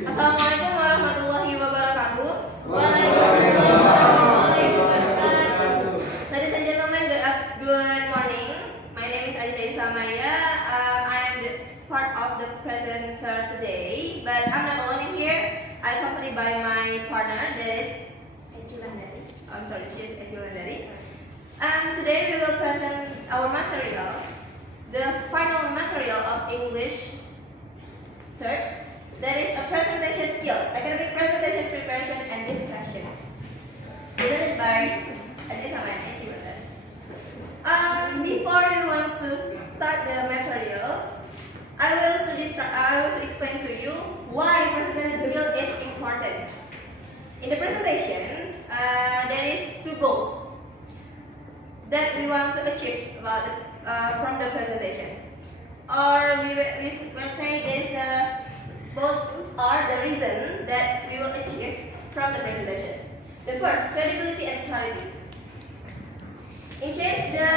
Assalamualaikum warahmatullahi wabarakatuh. Waalaikumsalam warahmatullahi wabarakatuh. Ladies and gentlemen, good morning. My name is Adita Islamaya. I am the part of the presenter today, but I'm not alone in here. I'm accompanied by my partner, that is Eci Landari. I'm sorry, she is Eci Landari. Today we will present our material, the final material of English third. That is a presentation skills, academic presentation preparation and discussion. Presented by Adita and Eci Landari. Before we want to start the material, I will to explain to you why presentation skill is important. In the presentation, there is two goals that we want to achieve from the presentation, or we will say this both are the reason that we will achieve from the presentation. The first, credibility and clarity. Increase the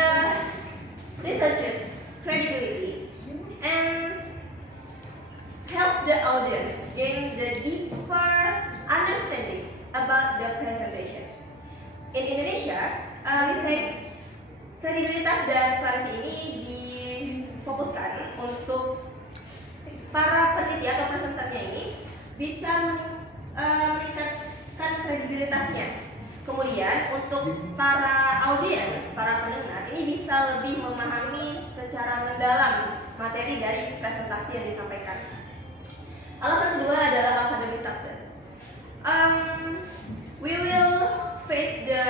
researchers' credibility and helps the audience gain the deeper understanding about the presentation. In Indonesia, we say kredibilitas dan clarity ini difokuskan untuk para peneliti atau presenternya ini bisa meningkatkan kredibilitasnya. Kemudian untuk para audiens, para pendengar ini bisa lebih memahami secara mendalam materi dari presentasi yang disampaikan. Alasan kedua adalah academic success. We will face the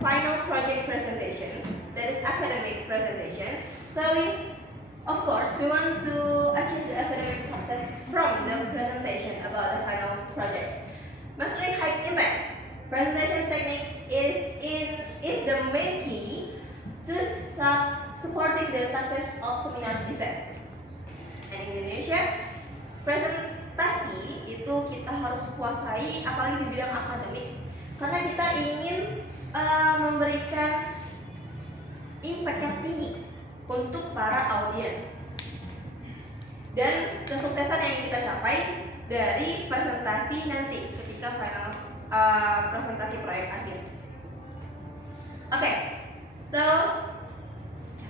final project presentation, that is academic presentation. So of course, we want to achieve the academic success from the presentation about the final project. Mastering high impact presentation techniques is the main key to supporting the success of seminars defense. And in Indonesia, presentasi itu kita harus kuasai, apalagi di bidang akademik, karena kita ingin memberikan impact yang tinggi untuk para audiens dan kesuksesan yang kita capai dari presentasi nanti ketika final presentasi proyek akhir. Okay, so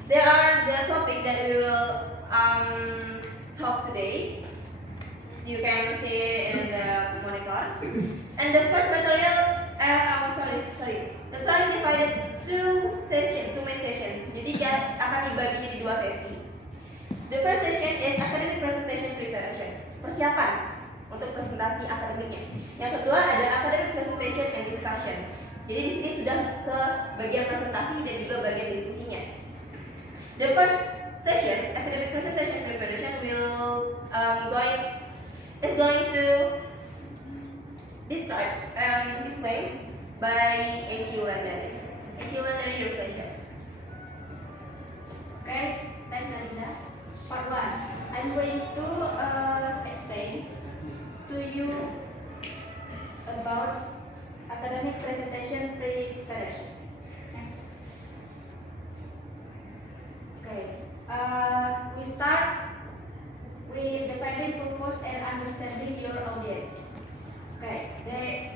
there are the topic that we will talk today. You can see in the monitor. And the first material, the trial divided two main sessions. Jadi akan dibagi jadi dua sesi. The first session is academic presentation preparation, persiapan untuk presentasi akademiknya. Yang kedua ada academic presentation and discussion. Jadi di sini sudah ke bagian presentasi dan juga bagian diskusinya. The first session, academic presentation preparation, is going to explain by Eci Landari. Eci Landari, your pleasure. Okay, thanks Adita. Part 1. I'm going to explain to you about academic presentation preparation. Next. Okay. We start with defining purpose and understanding your audience. Okay,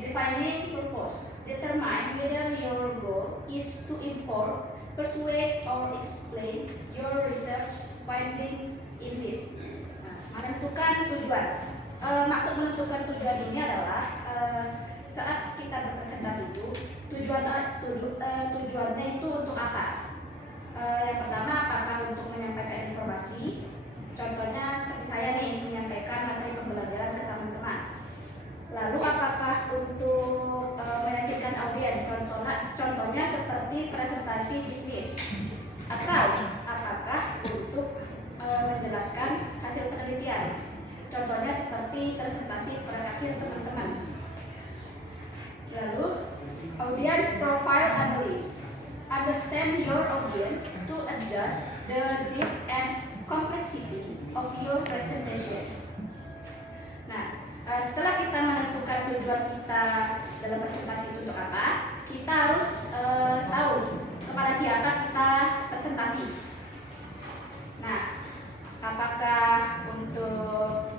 defining purpose. Determine whether your goal is to inform, persuade, or explain your research findings in depth. Menentukan tujuan. Maksud menentukan tujuan ini adalah saat kita berpresentasi itu tujuannya itu untuk apa? Yang pertama, apakah untuk menyampaikan informasi? Contohnya seperti saya nih menyampaikan materi pembelajaran ke teman-teman. Lalu apakah untuk meyakinkan audiens? Contohnya seperti presentasi bisnis. Atau apakah untuk menjelaskan hasil penelitian? Contohnya seperti presentasi terakhir teman-teman. Lalu audience profile analysis. Understand your audience to adjust the depth and complexity of your presentation. Nah, setelah kita menentukan tujuan kita dalam presentasi itu untuk apa, kita harus tahu kepada siapa kita presentasi. Nah, apakah untuk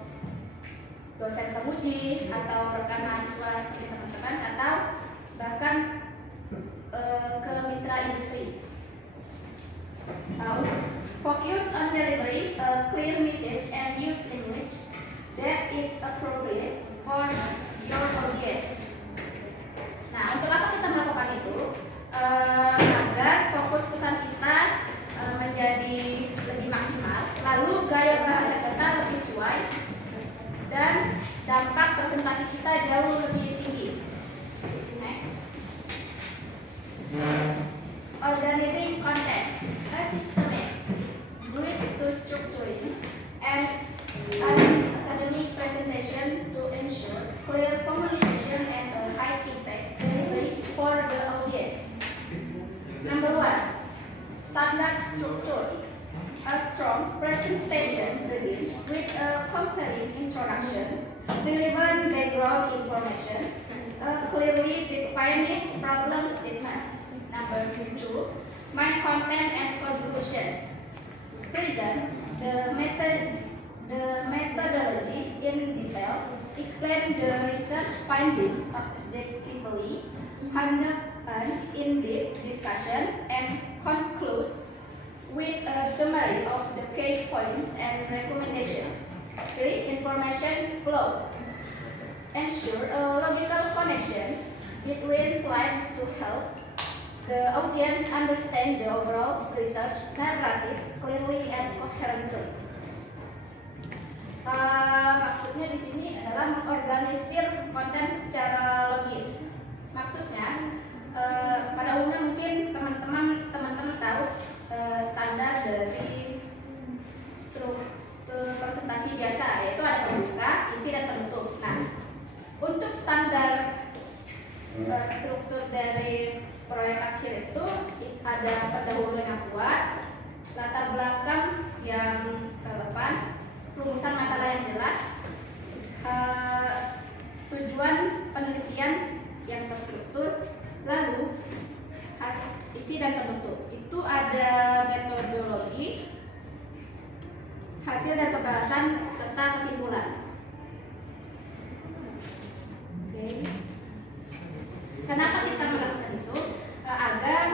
dosen penguji atau rekan mahasiswa seperti teman-teman, atau bahkan ke mitra industri. Focus on delivery a clear message and use language that is appropriate for your audience. Nah, untuk apa kita melakukan itu? Agar fokus pesan kita menjadi lebih maksimal, lalu gaya bahasa kita lebih sesuai, dan dampak presentasi kita jauh lebih tinggi. Next. Organizing content, a systematic with to structuring and academic presentation to ensure clear communication and a high impact delivery for the audience. Number 1, standard structure. A strong presentation begins with a compelling introduction, relevant background information, a clearly defined problem statement. Number 2, main content and conclusion. Present the methodology in detail, explain the research findings objectively, conduct an in-depth discussion, and conclude with a summary of the key points and recommendations. 3, information flow. Ensure a logical connection between slides to help the audience understand the overall research narrative clearly and coherently. Maksudnya di sini adalah mengorganisir konten secara logis. Maksudnya pada umumnya mungkin teman-teman tahu standar dari struktur presentasi biasa, yaitu ada pembuka, isi, dan penutup. Nah, untuk standar struktur dari proyek akhir itu ada pendahuluan yang kuat, latar belakang yang relevan, rumusan masalah yang jelas, tujuan penelitian yang terstruktur, lalu isi dan penutup. Itu ada metodologi, hasil dan pembahasan, serta kesimpulan. Oke. Kenapa kita melakukan itu? Agar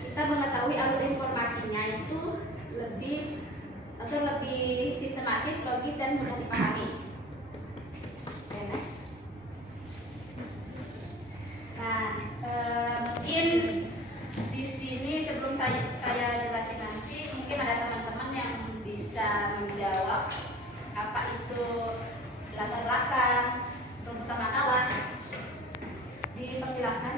kita mengetahui alur informasinya itu lebih sistematis, logis, dan mudah dipahami. Nah, mungkin di sini sebelum saya jelasin nanti, mungkin ada teman-teman yang bisa menjawab apa itu latar belakang, rumusan masalah. Dipersilakan.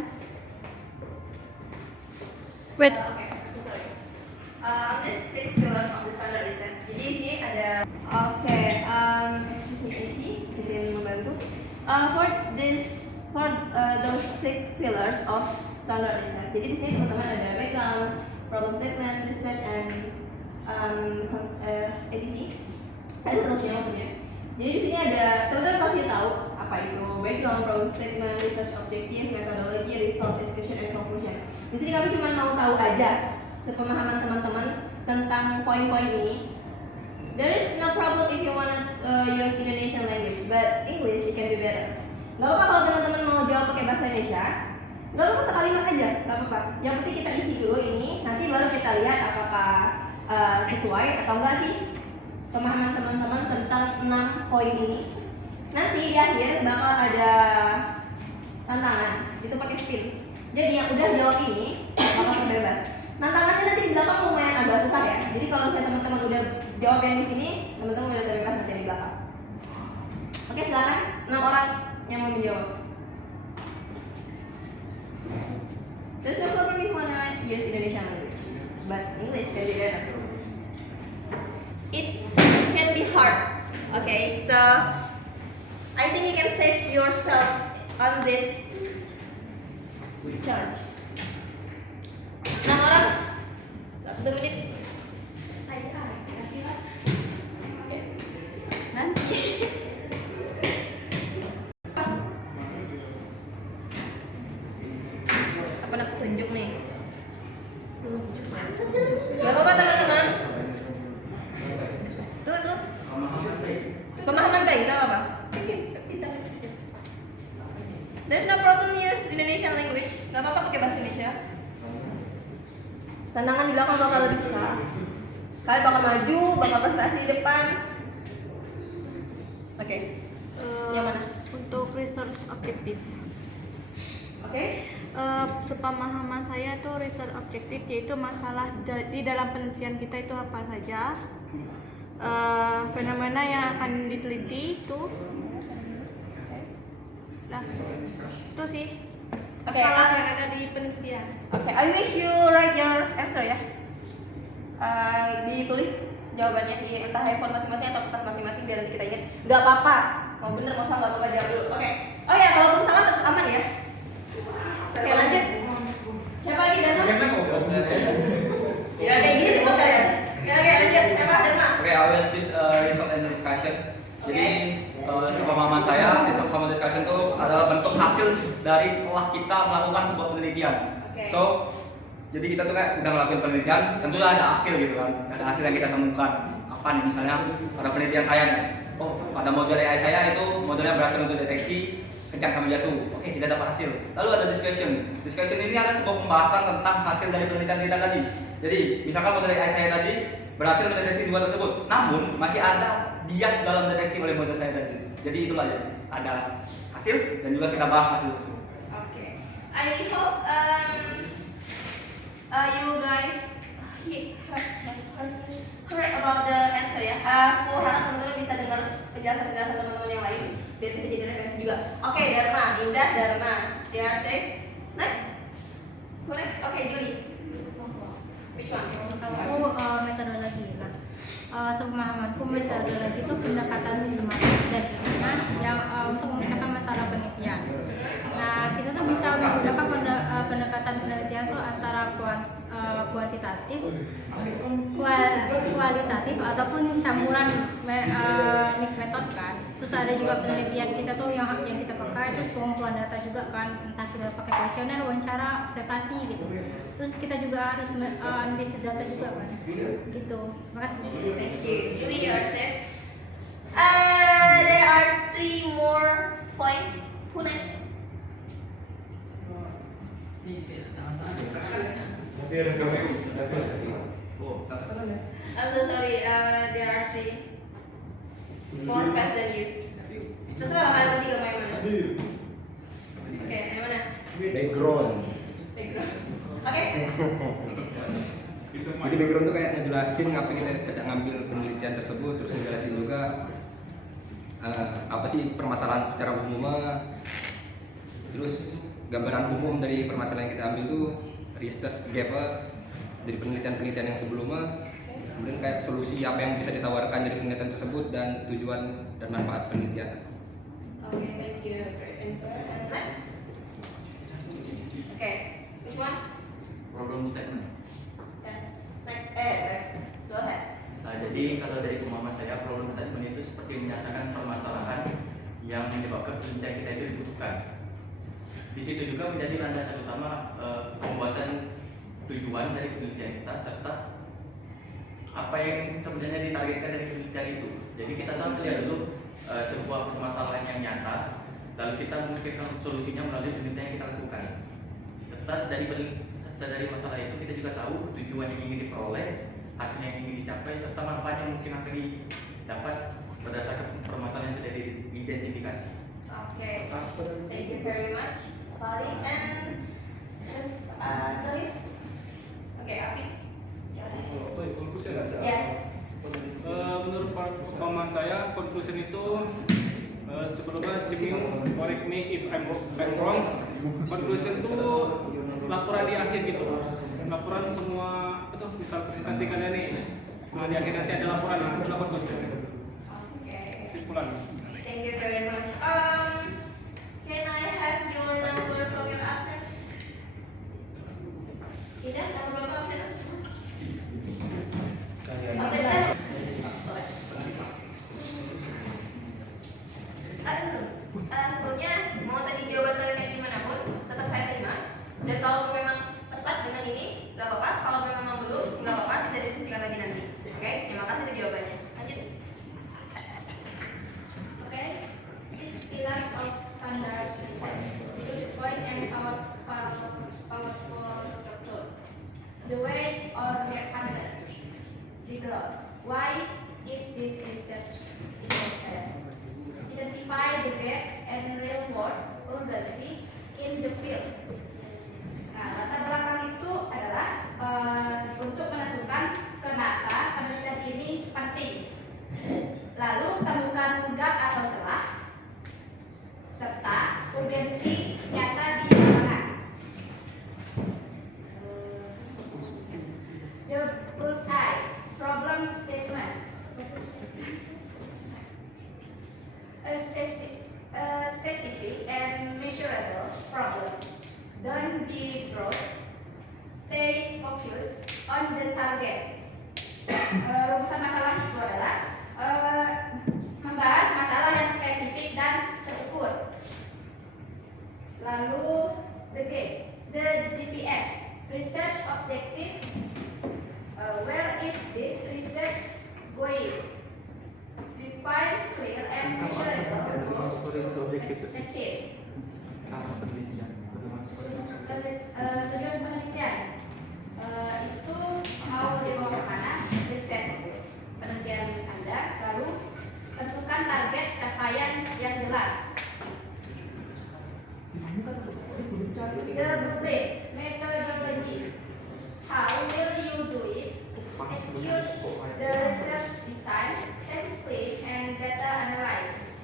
Wait. Okay, sorry. This 6 pillars of the standard research. Jadi di sini ada. Mungkin membantu. For those 6 pillars of standard research. Jadi di sini teman-teman ada background, problem statement, research, and etc. Ada seterusnya maksudnya. Jadi di sini ada teman-teman pasti tahu apa itu background, problem statement, research objective, methodology, result, discussion, and conclusion. Di sini kami cuma mau tahu aja sepemahaman teman-teman tentang poin-poin ini. There is no problem if you wanna use Indonesian language, but English it can be better. Gak apa-apa kalau teman-teman mau jawab pakai bahasa Indonesia. Gak apa-apa sekalimat aja, gak apa-apa. Yang penting kita isi dulu ini, nanti baru kita lihat apakah sesuai atau enggak sih pemahaman teman-teman tentang 6 poin ini. Nanti di akhir bakal ada tantangan, itu pakai spin. Jadi yang udah jawab ini bakal terbebas. Tantangannya nanti di belakang lumayan agak susah ya. Jadi kalau misalnya teman-teman udah jawab yang di sini, teman-teman udah terbebas nanti di belakang. Oke, silakan 6 orang yang mau menjawab. There's no problem if you wanna use Indonesian language, but English can be better. It can be hard. Okay, so I think you can save yourself on this challenge. 6 orang, 1 menit. Oke. Nanti. Apa nak tunjuk nih? Gak apa-apa teman-teman. Tantangan di belakang bakal lebih susah. Kalian bakal maju, bakal presentasi di depan. Oke. Yang mana? Untuk research objektif. Oke. Sepemahaman saya tuh research objektif yaitu masalah di dalam penelitian kita itu apa saja, fenomena yang akan diteliti itu. Nah, itu sih. Oke, Masalah yang ada di penelitian. Oke, I wish you write your answer ya. Ditulis jawabannya di entah handphone masing-masing atau kertas masing-masing biar nanti kita ingat. Gak apa-apa, mau bener mau salah gak apa-apa, jawab dulu. Oke. Oh ya, kalaupun salah tetap aman ya. Oke, lanjut. Siapa lagi, Dharma? Ya kayak gini cepet ya. Ya, oke, lanjut. Siapa, Dharma? Oke, I will choose result and discussion. Jadi sepemahaman saya, result sama discussion itu adalah bentuk hasil dari setelah kita melakukan sebuah penelitian. Oke. So, jadi kita tuh kayak udah melakukan penelitian, tentunya ada hasil gitu kan. Ada hasil yang kita temukan. Apa nih misalnya pada penelitian saya nih. Oh, pada model AI saya itu modelnya berhasil untuk deteksi kencang sama jatuh. Oke, kita dapat hasil. Lalu ada discussion. Discussion ini adalah sebuah pembahasan tentang hasil dari penelitian kita tadi. Jadi, misalkan model AI saya tadi berhasil mendeteksi dua tersebut, namun masih ada bias dalam deteksi oleh model saya tadi. Jadi itulah ya, ada hasil dan juga kita bahas hasil tersebut. Oke. I hope you guys heard about the answer ya. Aku harap teman-teman bisa dengar penjelasan-penjelasan teman-teman yang lain biar bisa jadi referensi juga. Oke, Dharma, Indah, Dharma, they are safe. Next, who next? Oke, Julie. Which one? Aku metodologi. Sepemahamanku metodologi itu pendekatan sistematis dan ilmiah yang untuk memecahkan masalah penelitian. Nah, kita tuh bisa menggunakan pendekatan penelitian tuh antara kuantitatif, kualitatif ataupun campuran metode kan. Terus ada juga penelitian kita tuh yang kita pakai terus pengumpulan data juga kan, entah kita pakai kuesioner, wawancara, observasi gitu. Terus kita juga harus analisis data juga kan. Gitu. Makasih. Thank you, Julie. You are safe. There are 3 more points. Who next? I'm so sorry. There are 3 more fast than you. Terserah lah kalian bertiga main mana. Oke, yang mana? Background. Background. Oke. Jadi background tuh kayak ngejelasin ngapain kita ngambil penelitian tersebut, terus ngejelasin juga apa sih permasalahan secara umumnya, terus gambaran umum dari permasalahan yang kita ambil tuh research gap dari penelitian-penelitian yang sebelumnya, kemudian kayak solusi apa yang bisa ditawarkan dari penelitian tersebut dan tujuan dan manfaat penelitian. Oke, thank you. Great answer. And next. Okay, which one? Problem statement. Yes. Next. Go ahead. Jadi kalau dari pemahaman saya, problem statement itu seperti menyatakan permasalahan yang menyebabkan penelitian kita itu dibutuhkan. Di situ juga menjadi landasan utama pembuatan tujuan dari penelitian kita serta apa yang sebenarnya ditargetkan dari penelitian itu. Jadi kita harus lihat dulu sebuah permasalahan yang nyata, lalu kita memikirkan solusinya melalui penelitian yang kita lakukan. Serta dari masalah itu kita juga tahu tujuan yang ingin diperoleh, hasil yang ingin dicapai, serta manfaat yang mungkin akan didapat berdasarkan permasalahan yang sudah diidentifikasi. Okay. Thank you very much, Fari and Khalid. Okay, Api. Yes. Menurut pemahaman saya, conclusion itu sebelumnya correct me if I'm wrong. Conclusion itu laporan di akhir gitu, laporan semua itu misal presentasi kalian nih. Nah di akhir nanti ada laporan, itulah conclusion. Okay. Kesimpulan. Thank you very much. Can I have your number from your absence? Tidak, nomor berapa absen? Absen kan? Sebelumnya mau tadi jawaban kalian kayak gimana pun tetap saya terima. Dan kalau memang tepat dengan ini, nggak apa-apa. Kalau memang belum, nggak apa-apa. Bisa diskusikan lagi nanti. Oke, terima kasih untuk jawabannya. Lanjut. Oke, 6 pillars Why is this research important? Identify the gap and real world urgency in the field. Nah, latar belakang itu adalah untuk menentukan kenapa penelitian ini penting. Lalu temukan gap atau celah serta urgensi nyata di lapangan. The bullseye problem statement. A specific and measurable problem. Don't be broad. Stay focused on the target. Rumusan masalah itu adalah membahas masalah yang spesifik dan terukur. Lalu the GPS research objective. Where is this research going? Define clear and measurable goals to achieve. Tujuan penelitian itu mau dibawa kemana? Riset penelitian Anda, lalu tentukan target capaian yang jelas. The blueprint methodology. How will you do it? Execute the research design, sampling, and data analysis.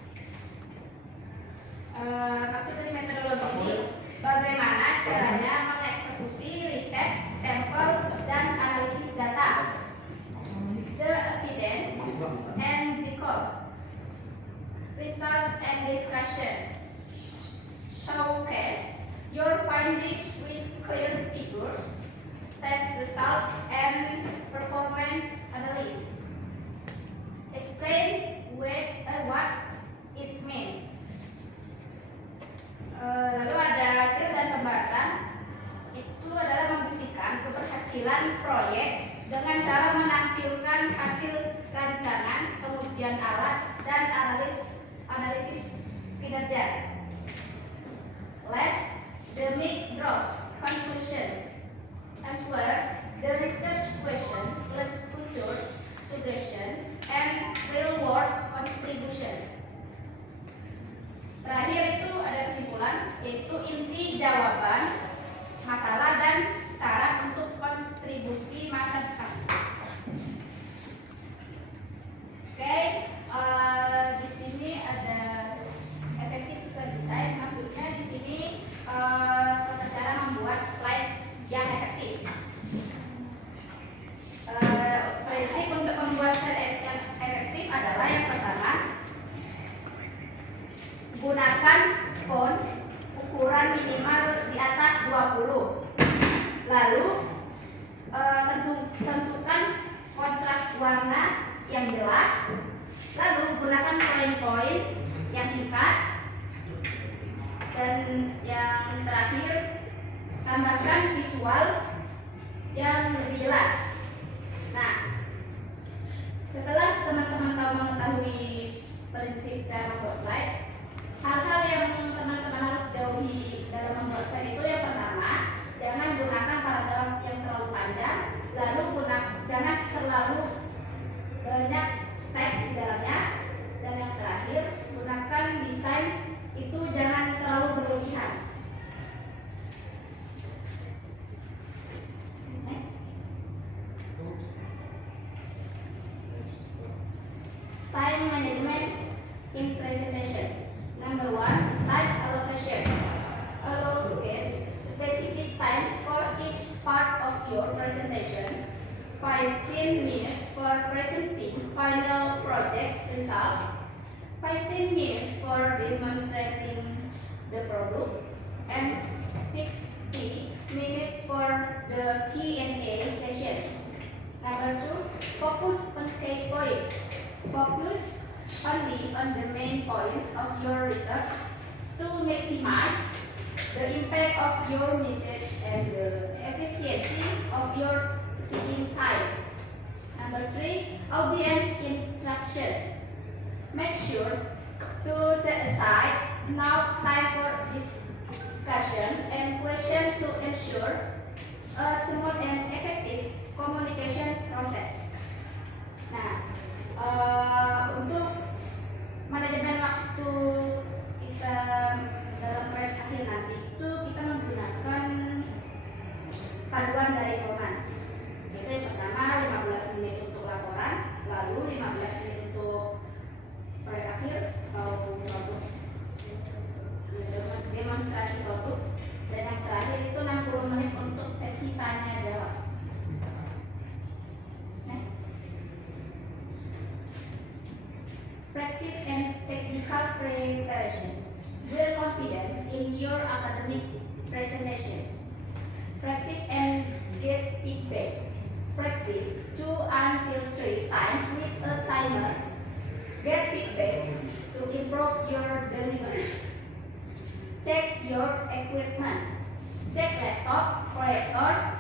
Maksud dari metodologi ini, bagaimana caranya mengeksekusi riset, sampel, dan analisis data. The evidence and the code. Results and discussion. Showcase your findings with clear figures. Test results and performance analysis. Explain what it means. Lalu ada hasil dan pembahasan. Itu adalah membuktikan keberhasilan proyek dengan cara menampilkan hasil rancangan, pengujian alat, dan analisis kinerja. Last, the mic drop conclusion. Answer the research question plus future suggestion and real world contribution. Terakhir itu ada kesimpulan, yaitu inti jawaban masalah dan syarat untuk kontribusi masa depan. Oke, di sini ada effective design. Maksudnya di sini tata cara membuat slide yang efektif. Prinsip untuk membuat slide yang efektif adalah yang pertama, gunakan font ukuran minimal di atas 20. Lalu tentukan kontras warna yang jelas. Lalu gunakan poin-poin yang singkat. Dan yang terakhir, tambahkan visual yang lebih jelas. Nah, setelah teman-teman tahu mengetahui prinsip cara membuat slide, hal-hal yang teman-teman harus jauhi dalam membuat slide itu yang pertama, jangan gunakan paragraf yang terlalu panjang, lalu jangan terlalu banyak teks di dalamnya, dan yang terakhir, gunakan desain itu jangan terlalu berlebihan. Time management in presentation. Number 1, time allocation. Allocate specific times for each part of your presentation. 15 minutes for presenting final project results. 15 minutes for demonstrating the product. And 60 minutes for the Q&A session. Number 2, focus on key points. Focus only on the main points of your research to maximize the impact of your message and the efficiency of your speaking time. Number 3, audience interaction. Make sure to set aside enough time for discussion and questions to ensure a smooth and effective communication process. Nah, practice and technical preparation. Build confidence in your academic presentation. Practice and get feedback. Practice 2 until 3 times with a timer. Get feedback to improve your delivery. Check your equipment. Check laptop, projector,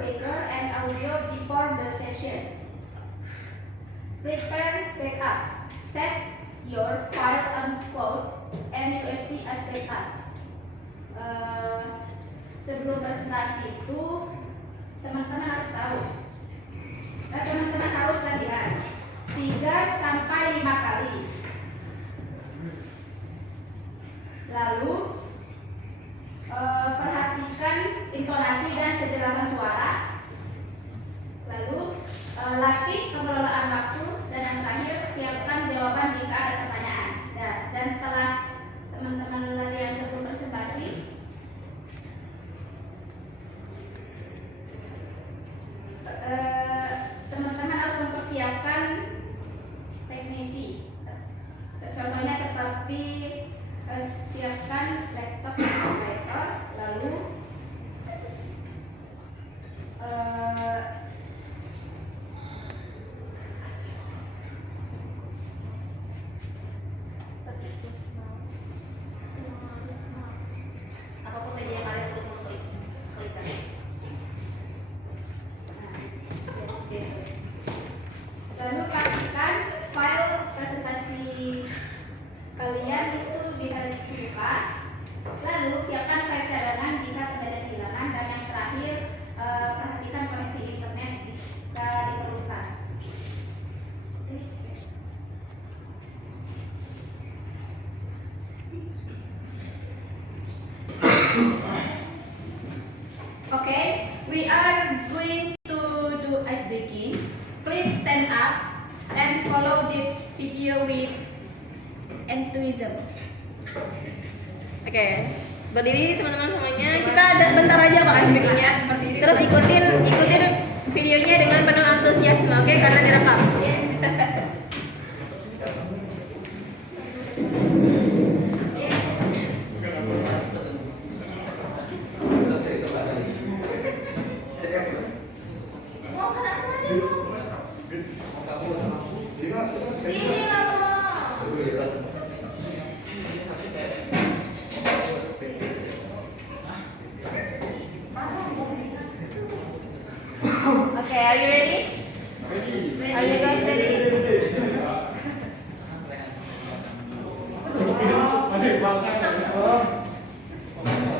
clicker, and audio before the session. Prepare backup. Set your file on cloud and USB as backup. Sebelum presentasi itu teman-teman harus tahu. Teman-teman harus latihan 3 sampai 5 kali. Lalu perhatikan intonasi dan kejelasan suara. Lalu latih pengelolaan waktu, dan yang terakhir siapkan jawaban jika ada pertanyaan. Dan setelah teman-teman latihan sebelum presentasi, teman-teman harus mempersiapkan teknisi. Contohnya seperti siapkan laptop dan komputer, lalu apapun media kalian untuk mengklikkan. Lalu pastikan file presentasi kalian itu bisa dibuka. Lalu siapkan file cadangan jika terjadi kehilangan, dan yang terakhir perhatikan koneksi internet jika diperlukan. Okay, we are going to do ice breaking. Please stand up and follow this video with enthusiasm. Oke, berdiri teman-teman semuanya. Kita ada bentar aja Pak ice breakingnya. Terus ikutin videonya dengan penuh antusiasme, oke? Karena direkam. Sini lah. Okay, are you ready? Are you guys ready?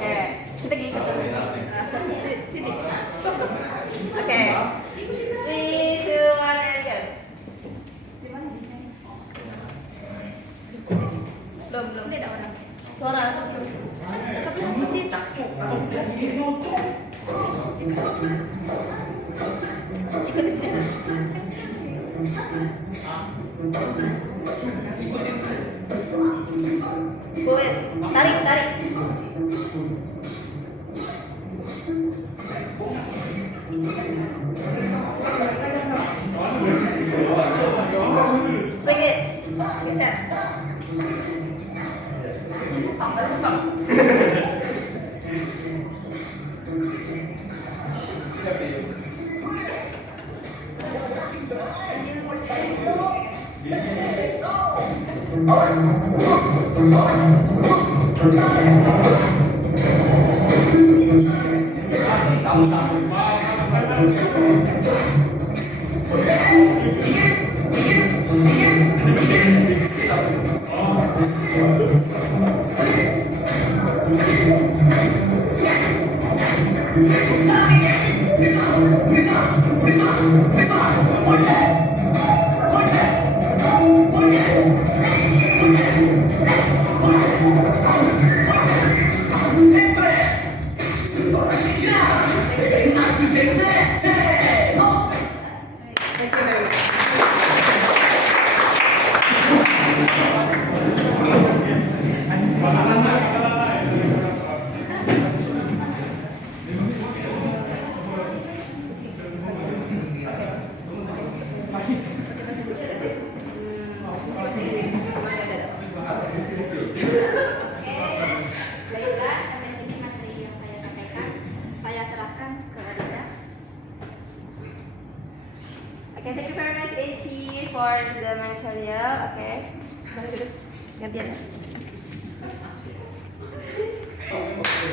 Oke, kita gini. Sini. Oke. 3, 2, 1, and go. Belum. Tidak ada orang. Suara kecil. Kulit, tarik. Sedikit, geser. the material. Okay. Gantian ya.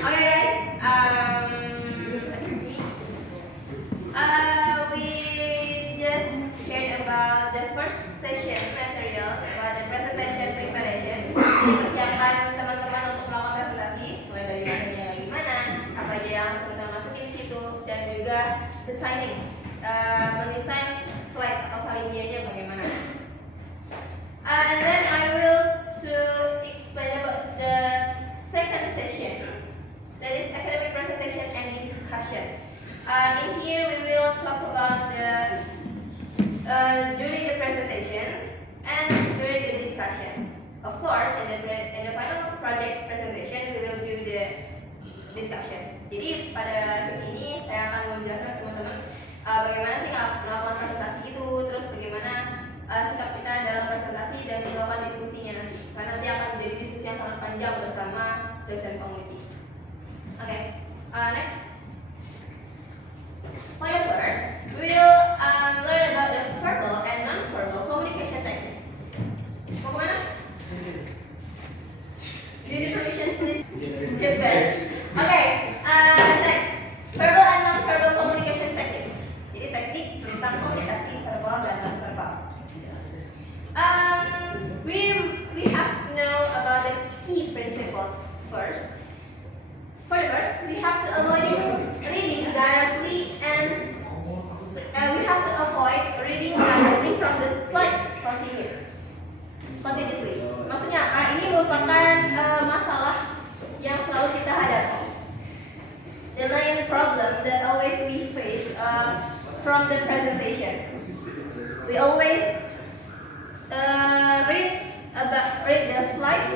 Okay guys, excuse me. We just shared about the first session material about the presentation preparation. Jadi persiapan teman-teman untuk melakukan presentasi, mulai dari materinya gimana, apa aja yang harus teman-teman masukin di situ, dan juga designing, mendesain slide atau salindianya bagaimana. And then I will to explain about the second session, that is academic presentation and discussion. In here we will talk about the during the presentation and during the discussion. Of course, in the final project presentation we will do the discussion. Jadi pada sesi ini saya akan menjelaskan teman-teman bagaimana sih melakukan presentasi itu, terus bagaimana sikap kita dalam presentasi dan melakukan diskusinya nanti. Karena nanti akan menjadi diskusi yang sangat panjang bersama dosen penguji. Okay, next. For the first, we will learn about the verbal and non-verbal communication techniques. Mau kemana? Do you need permission, please? Yes, guys. Okay, next. Verbal and non-verbal communication techniques. Jadi teknik tentang komunikasi verbal dan non-verbal. We have to know about the key principles first. For the first, we have to avoid reading directly and we have to avoid reading directly from the slide continuously. Maksudnya ini merupakan masalah yang selalu kita hadapi. The main problem that always we face from the presentation. We always read the slides.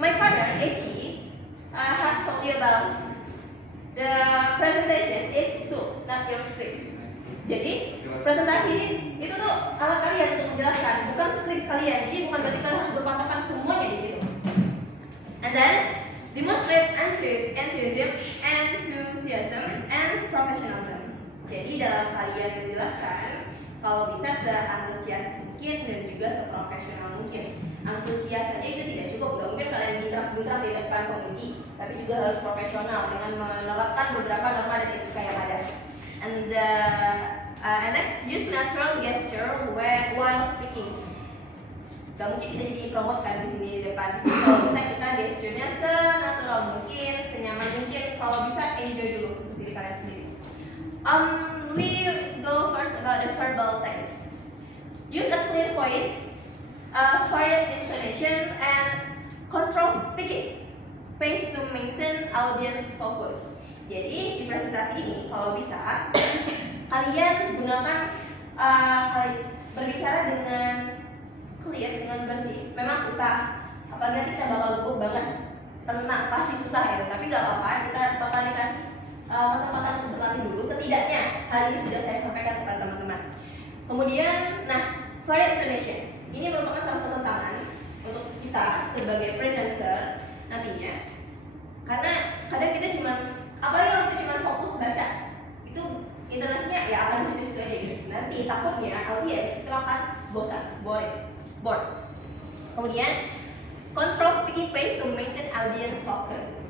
My partner, Echi, has told you about the presentation is tools, not your script. Jadi presentasi ini itu tuh alat kalian untuk menjelaskan, bukan script kalian. Jadi bukan berarti kalian harus berpatokan semuanya di situ. And then demonstrate enthusiasm and professionalism. Jadi dalam kalian menjelaskan, kalau bisa seantusias mungkin dan juga seprofesional mungkin. Antusias saja itu tidak cukup, nggak mungkin kalian jintrak-jintrak di depan penguji, tapi juga harus profesional dengan menerapkan beberapa norma dan etika yang ada. And next, use natural gesture while speaking. Gak mungkin kita jadi promotkan di sini di depan. Kalau bisa kita gesturnya senatural mungkin, senyaman mungkin. Kalau bisa enjoy dulu untuk diri kalian sendiri. We go first about the verbal techniques. Use a clear voice, varied intonation, and control speaking pace to maintain audience focus. Jadi di presentasi ini kalau bisa kalian gunakan berbicara dengan clear, dengan bersih. Memang susah, apalagi kita bakal gugup banget, tenang, pasti susah ya. Tapi nggak apa-apa, kita bakal dikasih kesempatan untuk berlatih dulu. Setidaknya hal ini sudah saya sampaikan kepada teman-teman. Kemudian, varied intonation. Ini merupakan salah satu tantangan untuk kita sebagai presenter nantinya. Karena kadang kita apalagi kalau kita cuma fokus baca, itu intonasinya ya akan di situ aja gitu. Nanti takutnya audiens itu akan bosan, bored. Kemudian, control speaking pace to maintain audience focus.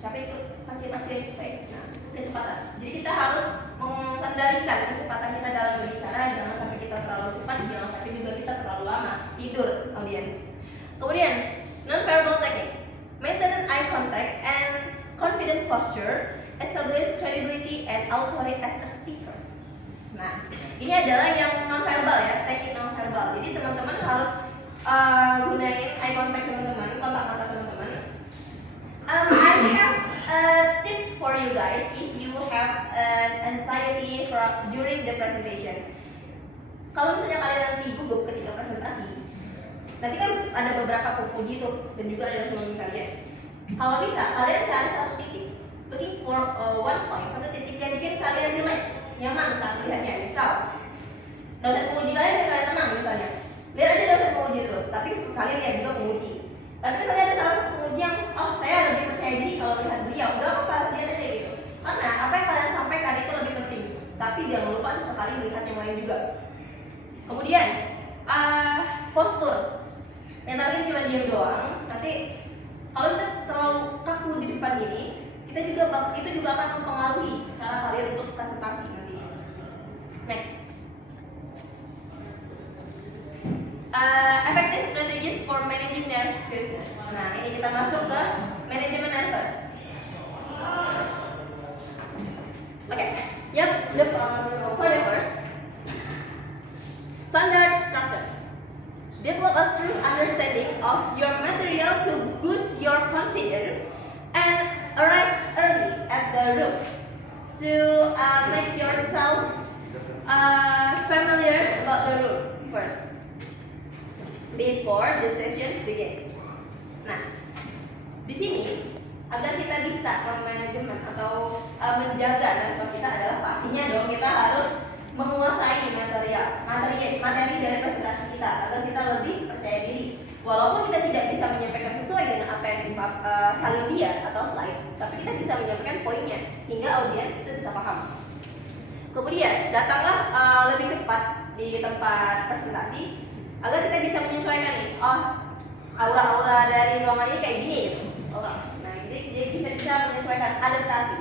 Capek ikut pancing pace, kecepatan. Jadi kita harus mengendalikan kecepatan kita dalam berbicara, jangan sampai kita terlalu cepat, jangan sampai juga kita terlalu lama tidur audiens. Kemudian, non-verbal techniques, maintain eye contact and confident posture, establish credibility and authority as a speaker. Nah, ini adalah yang non-verbal ya, teknik non-verbal. Jadi teman-teman harus gunain eye contact teman-teman, kontak mata teman-teman. I have tips for you guys if you have anxiety during the presentation. Kalau misalnya kalian nanti gugup ketika presentasi, nanti kan ada beberapa penguji tuh dan juga ada dosen kalian. Kalau bisa kalian cari satu titik, looking for one point, satu titik yang bikin kalian relax, nyaman saat melihatnya. Misal dosen penguji kalian yang kalian tenang misalnya, lihat aja dosen penguji terus, tapi sekalian lihat juga penguji. Tapi misalnya ada salah satu penguji yang, saya lebih percaya diri kalau melihat beliau, nggak apa-apa, lihat aja gitu. Karena apa yang kalian sampaikan itu lebih penting. tapi jangan lupa sesekali melihat yang lain juga. Kemudian postur. Yang tadi cuma diam doang, nanti kalau kita terlalu kaku di depan gini, itu juga akan mempengaruhi cara kalian untuk presentasi nanti. Next. Effective strategies for managing nervousness. Nah, ini kita masuk ke manajemen nervous. Okay. Yep. For the first, standard structure. Develop a true understanding of your material to boost your confidence and arrive early at the room to make yourself familiar about the room first before the session begins. Nah, di sini agar kita bisa memanajemen atau menjaga nervous kita adalah pastinya dong kita harus menguasai materi dari presentasi kita agar kita lebih percaya diri. Walaupun kita tidak bisa menyampaikan sesuai dengan apa yang salin dia atau slides, tapi kita bisa menyampaikan poinnya hingga audiens itu bisa paham. Kemudian datanglah lebih cepat di tempat presentasi agar kita bisa menyesuaikan nih. Oh, aura-aura dari ruangan ini kayak gini gitu. Nah, jadi bisa menyesuaikan adaptasi.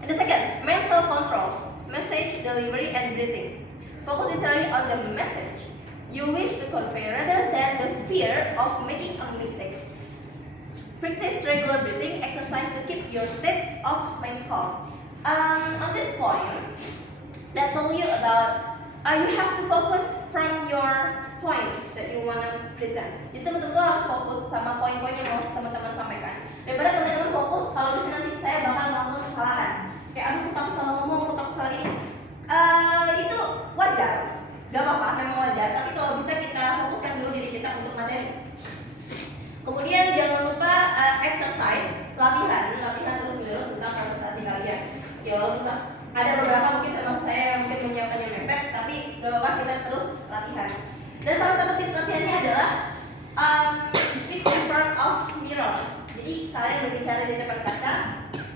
And the second, mental control. Message delivery and breathing. Focus entirely on the message you wish to convey rather than the fear of making a mistake. Practice regular breathing exercise to keep your state of mind calm. On this point, that told you about you have to focus from your point that you wanna present. Jadi teman-teman tuh harus fokus sama poin-poin yang mau teman-teman sampaikan. Daripada teman-teman fokus kalau bisa nanti saya bakal melakukan kesalahan. Kayak aku takut salah ngomong, aku takut salah ini. Itu wajar, gak apa-apa, memang wajar. Tapi kalau bisa kita fokuskan dulu diri kita untuk materi. Kemudian jangan lupa exercise, latihan terus-menerus tentang presentasi kalian. Ya walaupun ada beberapa mungkin termasuk saya yang mungkin menyiapkannya mepet, tapi gak apa-apa kita terus latihan. Dan salah satu tips latihannya adalah speak in front of mirror. Jadi kalian berbicara di depan kaca,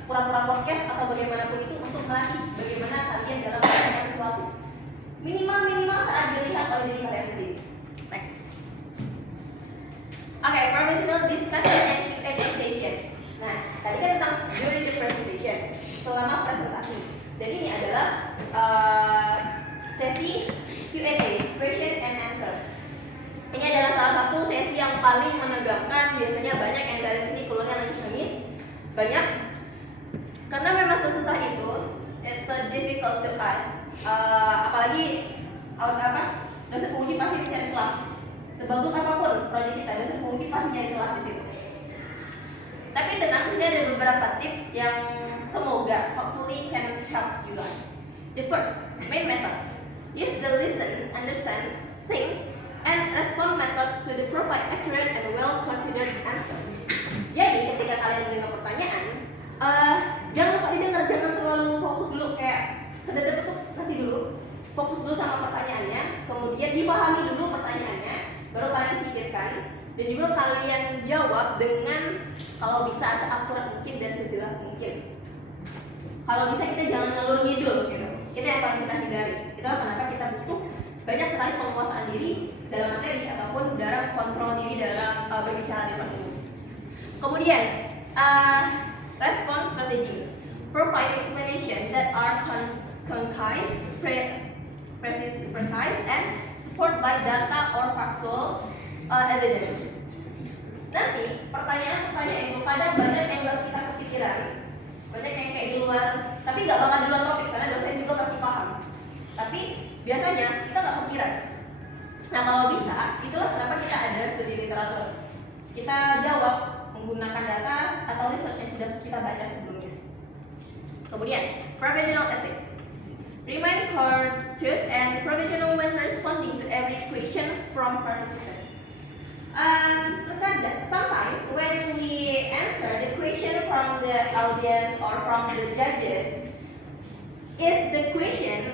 pura-pura podcast atau bagaimanapun itu untuk melatih bagaimana kalian dalam melakukan sesuatu. Minimal saat dilihat oleh diri kalian sendiri. Next. Okay, professional discussion and Q&A sessions. Nah, tadi kan tentang during the presentation, selama presentasi. Dan ini adalah sesi Q&A, question and answer. Ini adalah salah satu sesi yang paling menegangkan. Biasanya banyak yang dari sini keluarnya nangis-nangis. Banyak. Karena memang sesusah itu, it's so difficult to us. Apalagi dosen penguji pasti mencari celah. Sebagus apapun proyek kita, dosen penguji pasti nyari celah di situ. Tapi tenang, sini ada beberapa tips yang semoga hopefully can help you guys. The first, main method. Use the listen, understand, think, and respond method to the provide accurate and well considered answer. Jadi ketika kalian mendengar pertanyaan, jangan lupa didengar, jangan terlalu fokus dulu kayak kedap tuh nanti dulu. Fokus dulu sama pertanyaannya, kemudian dipahami dulu pertanyaannya, baru kalian pikirkan dan juga kalian jawab dengan kalau bisa seakurat mungkin dan sejelas mungkin. Kalau bisa kita jangan ngalur ngidul gitu. Itu yang paling kita hindari. Itulah kenapa kita butuh banyak sekali penguasaan diri dalam materi ataupun dalam kontrol diri dalam berbicara di depan umum. Kemudian response strategy. Provide explanation that are concise, precise, and support by data or factual evidence. Nanti pertanyaan-pertanyaan itu kadang banyak yang gak kita kepikiran, banyak yang kayak di luar, tapi gak bakal di luar topik karena dosen juga pasti paham. Tapi biasanya kita gak kepikiran. Nah kalau bisa, itulah kenapa kita ada studi literatur. Kita jawab menggunakan data atau research yang sudah kita baca sebelumnya. Kemudian, professional ethics. Remain courteous and professional when responding to every question from participants. Sometimes when we answer the question from the audience or from the judges, if the question,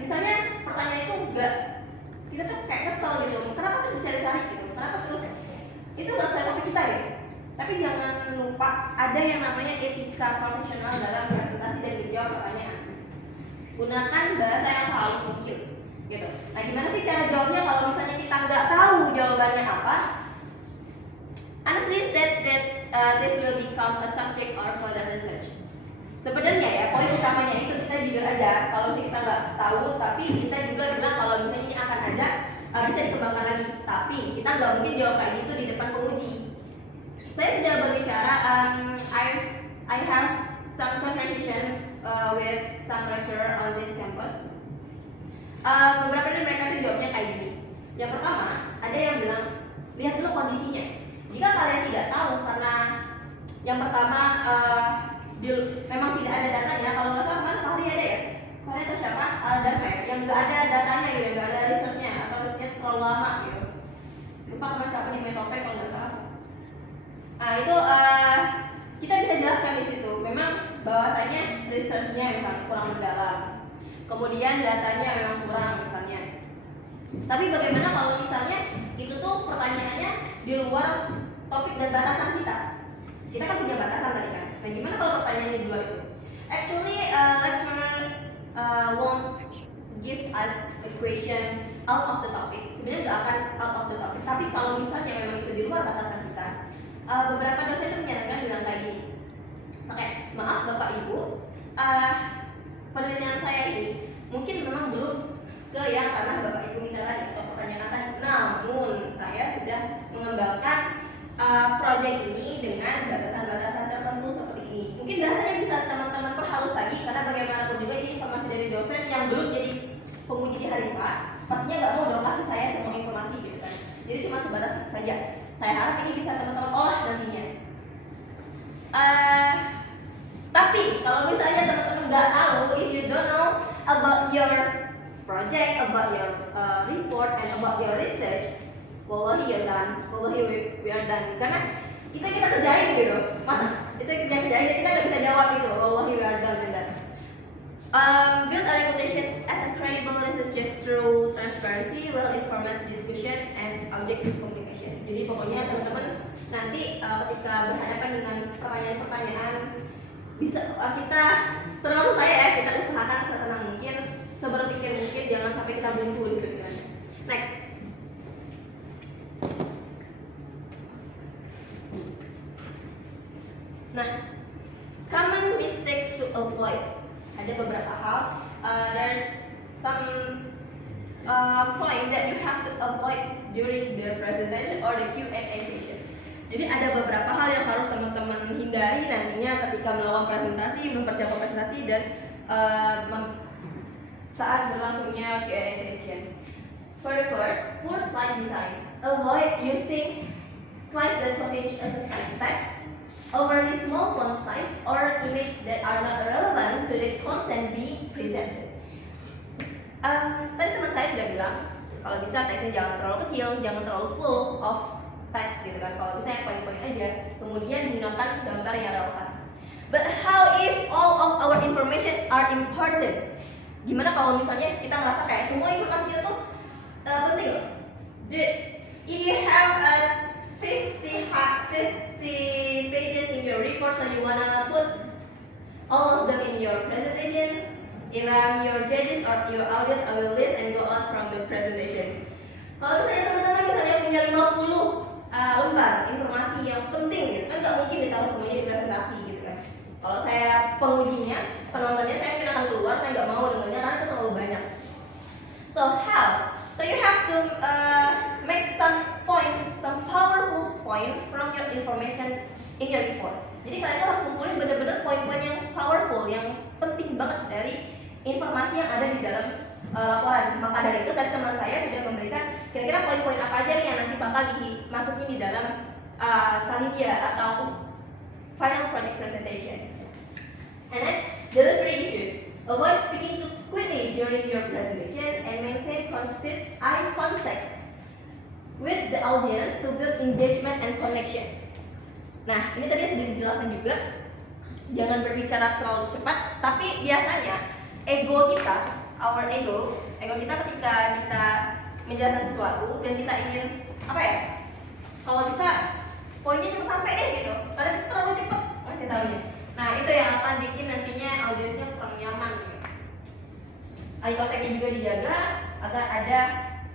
misalnya pertanyaan itu kita tuh kayak kesel gitu, kenapa terus cari-cari gitu, kenapa terus itu nggak sesuai topik kita ya? Tapi jangan lupa ada yang namanya etika profesional dalam presentasi dan menjawab pertanyaan. Gunakan bahasa yang sehalus mungkin, gitu. Nah, gimana sih cara jawabnya kalau misalnya kita nggak tahu jawabannya apa? Honestly, this will become a subject or further research. Sebenarnya ya, poin utamanya itu kita jujur aja. Kalau kita nggak tahu, tapi kita juga bilang kalau misalnya ini akan ada, bisa dikembangkan lagi. Tapi kita nggak mungkin jawab kayak gitu di depan penguji. Saya sudah berbicara, I have some conversation with some lecturer on this campus. Beberapa dari mereka itu jawabnya kayak gini. Yang pertama, ada yang bilang, lihat dulu kondisinya. Jika kalian tidak tahu karena yang pertama memang tidak ada datanya, kalau nggak salah kemarin Fahri ada ya? Fahri atau siapa? Darma ya? Yang nggak ada datanya gitu, nggak ada researchnya atau researchnya terlalu lama gitu. Lupa kemarin siapa di Metopek kalau nggak salah. Nah itu kita bisa jelaskan di situ. Memang bahwasanya researchnya misalnya kurang mendalam, kemudian datanya memang kurang misalnya. Tapi bagaimana kalau misalnya itu tuh pertanyaannya di luar topik dan batasan kita? Kita kan punya batasan tadi kan. Nah gimana kalau pertanyaannya di luar itu? Actually, lecturer won't give us a question out of the topic. Sebenarnya nggak akan out of the topic. Tapi kalau misalnya memang itu di luar batasan kita, beberapa dosen itu menyarankan bilang kayak gini. Oke, maaf Bapak Ibu, penelitian saya ini mungkin memang belum ke yang karena Bapak Ibu minta tadi atau pertanyaan tadi. Namun saya sudah mengembangkan project ini dengan batasan-batasan tertentu seperti ini. Mungkin bahasanya bisa teman-teman perhalus lagi karena bagaimanapun juga ini informasi dari dosen yang belum jadi penguji di Haripa, pastinya nggak mau dong kasih saya semua informasi gitu kan. Jadi cuma sebatas itu saja. Saya harap ini bisa teman-teman olah nantinya. Tapi kalau misalnya teman-teman nggak tahu, if you don't know about your project, about your report, and about your research, wallahi you're done, wallahi we are done. Karena itu yang kita kerjain gitu, masa itu yang kita kerjain kita nggak bisa jawab gitu, wallahi we are done and done. Build a reputation as a credible researcher through transparency, well-informed discussion, and objective communication. Jadi pokoknya teman-teman nanti ketika berhadapan dengan pertanyaan-pertanyaan bisa kita, termasuk saya ya, kita usahakan setenang mungkin, seberpikir mungkin, jangan sampai kita buntu gitu kan. Next. Nah, common mistakes to avoid. Ada beberapa hal. There's some point that you have to avoid during the presentation or the Q&A session. Jadi ada beberapa hal yang harus teman-teman hindari nantinya ketika melakukan presentasi, mempersiapkan presentasi dan saat berlangsungnya Q&A session. For the first, poor slide design. Avoid using slides that contain exercise text, overly small font size, or image that are not relevant to the content being presented. Tadi teman saya sudah bilang, kalau bisa teksnya jangan terlalu kecil, jangan terlalu full of text gitu kan. Kalau bisa yang poin-poin aja, kemudian gunakan gambar yang relevan. But how if all of our information are important? Gimana kalau misalnya kita ngerasa kayak semua informasi itu penting loh. If you have 50 pages in your report, so you wanna put all of them in your presentation. If I'm your judges or your audience, I will leave and go out from the presentation. Kalau misalnya teman-teman misalnya punya 50 lembar informasi yang penting gitu kan, nggak mungkin ditaruh semuanya di presentasi gitu kan. Kalau saya pengujinya, penontonnya saya mungkin akan keluar, saya nggak mau dengarnya karena itu terlalu banyak. So how? So you have to make some powerful point from your information in your report. Jadi kalian harus kumpulin benar-benar poin-poin yang powerful, yang penting banget dari informasi yang ada di dalam laporan. Maka dari itu tadi teman saya sudah memberikan kira-kira poin-poin apa aja nih yang nanti bakal dimasukin di dalam Salidia atau final project presentation. And next, delivery issues. Avoid speaking too quickly during your presentation and maintain consistent eye contact with the audience to build engagement and connection. Nah, ini tadi sudah dijelaskan juga. Jangan berbicara terlalu cepat, tapi biasanya ego kita, our ego kita ketika kita menjelaskan sesuatu dan kita ingin apa ya? Kalau bisa poinnya cepet sampai deh gitu, karena kita terlalu cepet ngasih taunya. Nah itu yang akan bikin nantinya audiensnya kurang nyaman gitu. Eye contactnya juga dijaga agar ada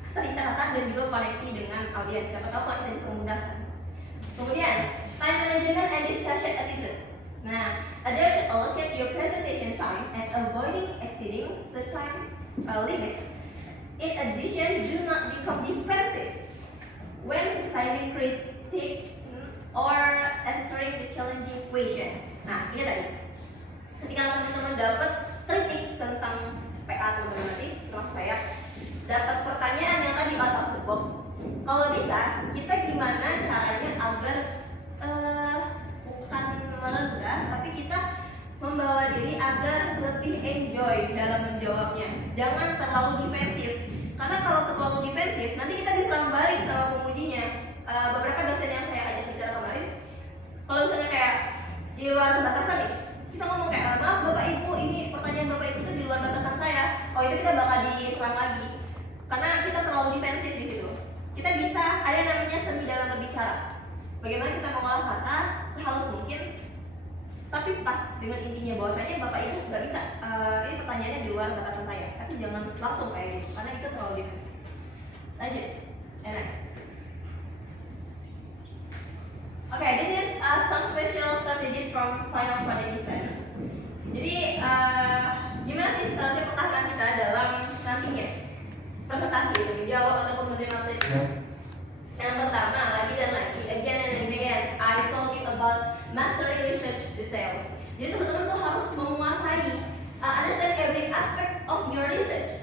keterikatan dan juga koneksi dengan audiens. Siapa tahu kalau kita dipermudahkan. Kemudian time management and discussion attitude. Nah, adhere to allocate your presentation time and avoiding exceeding the time limit. In addition, do not become defensive when receiving critiques or answering the challenging question. Nah, ini tadi. Ketika teman-teman dapat kritik tentang PA teman-teman nanti, termasuk saya, dapat pertanyaan yang tadi out of the box. Kalau bisa, kita gimana caranya agar bukan merendah, tapi kita membawa diri agar lebih enjoy dalam menjawabnya. Jangan terlalu defensif, karena kalau terlalu defensif, nanti kita diserang balik sama pemujinya. Beberapa dosen yang saya ajak bicara kemarin, kalau misalnya kayak di luar batasan nih, kita ngomong kayak, maaf bapak ibu, ini pertanyaan bapak ibu itu di luar batasan saya. Oh itu kita bakal diserang lagi, karena kita terlalu defensif di situ. Kita bisa ada namanya seni dalam berbicara. Bagaimana kita mengolah kata sehalus mungkin, tapi pas dengan intinya bahwasanya bapak ibu nggak bisa. Ini pertanyaannya di luar batasan saya, tapi jangan langsung kayak gitu, karena itu terlalu defensif. Lanjut, next. Okay, this is some special strategies from final project defense. Jadi gimana sih strategi pertahanan kita dalam nantinya presentasi itu menjawab ataupun menerima materi? Yang pertama, lagi dan lagi, again and again, I told you about mastering research details. Jadi teman-teman tuh harus menguasai, understand every aspect of your research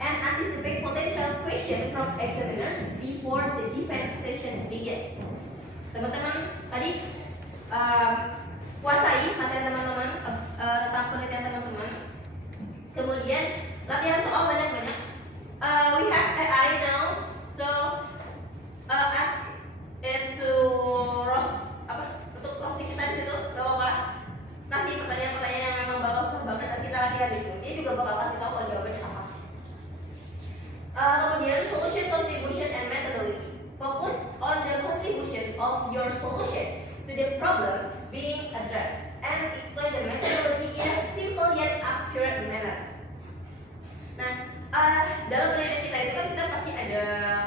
and anticipate potential question from examiners before the defense session begins. Teman-teman tadi kuasai materi teman-teman tentang penelitian teman-teman. Kemudian latihan soal banyak-banyak. We have AI now, so ask it to untuk crossing kita di situ, gak apa-apa. Kasih pertanyaan-pertanyaan yang memang bakal susah banget dan kita latihan di situ. Dia juga bakal kasih tahu kalau jawabannya apa. Kemudian solution contribution and methodology. Focus on the contribution of your solution to the problem being addressed and explain the methodology in a simple yet accurate manner. Nah, dalam penelitian kita itu kan kita pasti ada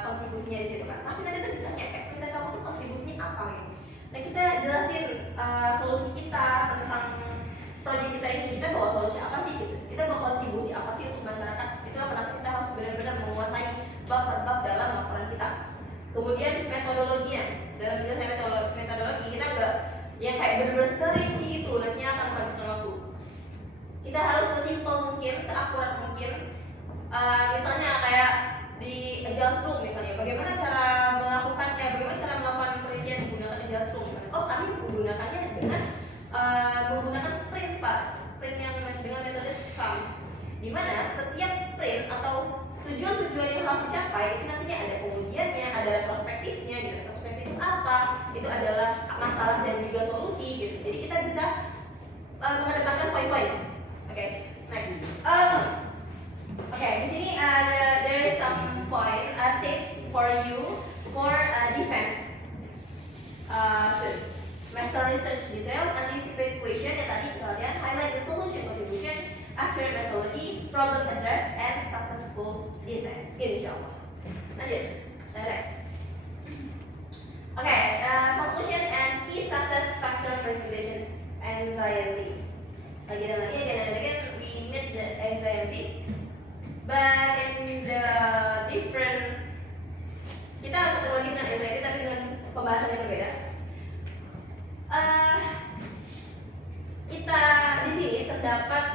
kontribusinya di situ kan. Pasti nanti tuh ditanya, penelitian kamu tuh kontribusinya apa gitu. Nah kita jelasin solusi kita tentang proyek kita ini, kita bawa solusi apa sih gitu. Kita bawa kontribusi apa sih untuk masyarakat. Itulah kenapa kita harus benar-benar menguasai bab per bab dalam laporan kita. Kemudian metodologinya, dalam menjelaskan metodologi kita enggak yang kayak benar-benar serinci itu, nantinya akan menghabiskan waktu. Kita harus sesimpel mungkin, seakurat mungkin. Misalnya kayak di Agile Room misalnya, bagaimana cara melakukan penelitian menggunakan Agile Room. Oh kami menggunakannya dengan menggunakan sprint yang dengan metode Scrum, di mana setiap sprint atau tujuan-tujuan yang harus dicapai itu nantinya ada pengujiannya, ada retrospektifnya. Gitu. Retrospektif itu apa? Itu adalah masalah dan juga solusi gitu. Jadi kita bisa mengedepankan poin-poin. Oke, next. Di sini there is some point tips for you for defense. Master research details, anticipate question yang tadi kita lihat, highlight the solution contribution, accurate methodology, problem address, and successful defense. Insyaallah. Lanjut, next. Conclusion and key success factor presentation anxiety. Lagi dan lagi, again, we meet the anxiety, but in the different, kita ketemu lagi dengan anxiety tapi dengan pembahasan yang berbeda. Kita di sini terdapat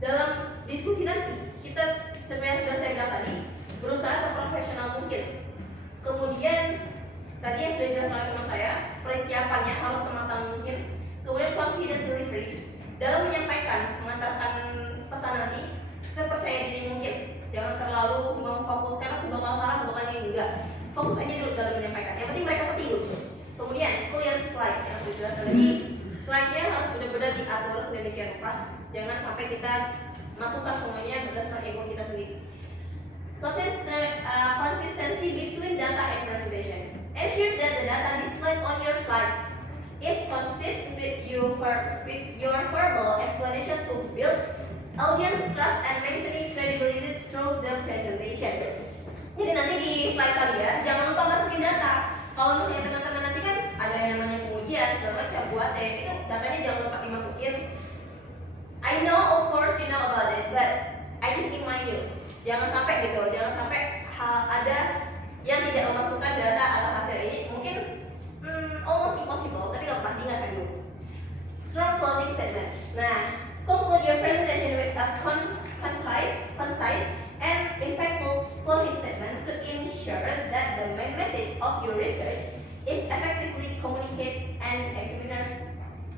dalam diskusi nanti, kita sebenarnya sudah saya bilang tadi, berusaha seprofesional mungkin. Kemudian tadi yang sudah dijelaskan oleh teman saya, persiapannya harus sematang mungkin. Kemudian confident delivery, dalam menyampaikan, mengantarkan pesan nanti, sepercaya diri mungkin. Jangan terlalu memfokuskan aku bakal salah, bakal ini enggak. Fokus aja dulu dalam menyampaikan. Yang penting mereka ngerti dulu. Kemudian clear slides yang sudah dijelaskan tadi. Slide-nya harus benar-benar diatur sedemikian rupa. Jangan sampai kita masukkan semuanya berdasarkan ego kita sendiri. Consistency between data and presentation. ensure that the data displayed on your slides is consistent with your verbal explanation to build audience trust and maintain credibility through the presentation. Jadi nanti di slide kalian jangan lupa masukin data. Kalau misalnya teman-teman nanti kan ada yang namanya pengujian segala macam buat itu datanya jangan lupa dimasukin. I know of course you know about it, but I just remind you. Jangan sampai gitu, jangan sampai ada yang tidak memasukkan data atau hasil ini mungkin almost impossible, tapi gak pernah diingatkan dulu. Strong closing statement. Nah, conclude your presentation with a concise and impactful closing statement to ensure that the main message of your research is effectively communicated and